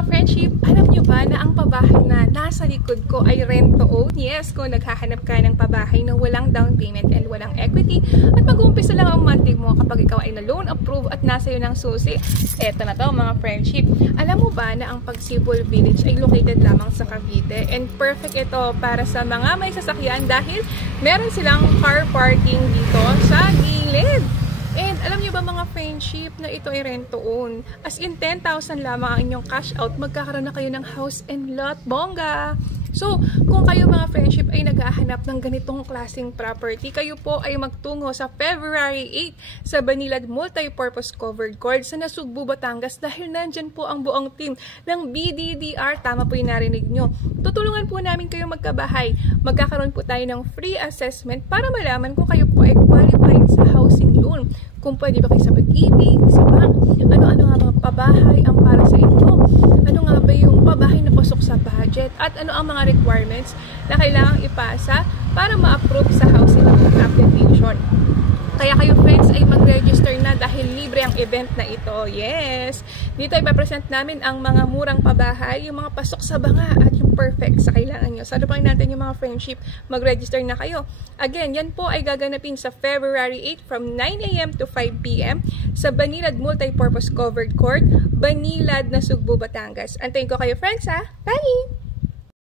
mga friendship, alam nyo ba na ang pabahay na nasa likod ko ay rent-to-own? Yes, kung naghahanap ka ng pabahay na walang down payment and walang equity at mag-uumpisa lang ang monthly mo kapag ikaw ay na-loan approve at nasa iyo ng susi, eto na to mga friendship. Alam mo ba na ang Pagsibol Village ay located lamang sa Cavite and perfect ito para sa mga may sasakyan dahil meron silang car parking dito sa gilid. And alam niyo ba mga friendship na ito ay rent-to-own? As in 10,000 lamang ang inyong cash out, magkakaroon na kayo ng house and lot. Bongga! So, kung kayo mga friendship ay naghahanap ng ganitong klaseng property, kayo po ay magtungo sa February 8 sa Banilad Multipurpose Covered Court sa Nasugbu, Batangas dahil nandyan po ang buong team ng BDDR. Tama po yung narinig nyo. Tutulungan po namin kayo magkabahay. Magkakaroon po tayo ng free assessment para malaman kung kayo po ay qualified sa housing loan. Kung pwede ba kayo sa pag-ibig, sa bank, ano-ano nga mga pabahay ang para sa inyo. Ano nga ba yung pabahay na pasok sa budget at ano ang mga requirements na kailangang ipasa para ma-approve sa housing loan application. Kaya kayo friends ay mag-register na dahil libre ang event na ito. Yes! Dito ay papresent namin ang mga murang pabahay, yung mga pasok sa banga at yung perfect sa kailangan nyo. So ano pa natin yung mga friendship, mag-register na kayo. Again, yan po ay gaganapin sa February 8 from 9 AM to 5 PM sa Banilad Multipurpose Covered Court, Banilad, Nasugbu, Batangas. Antayin ko kayo friends ha! Bye!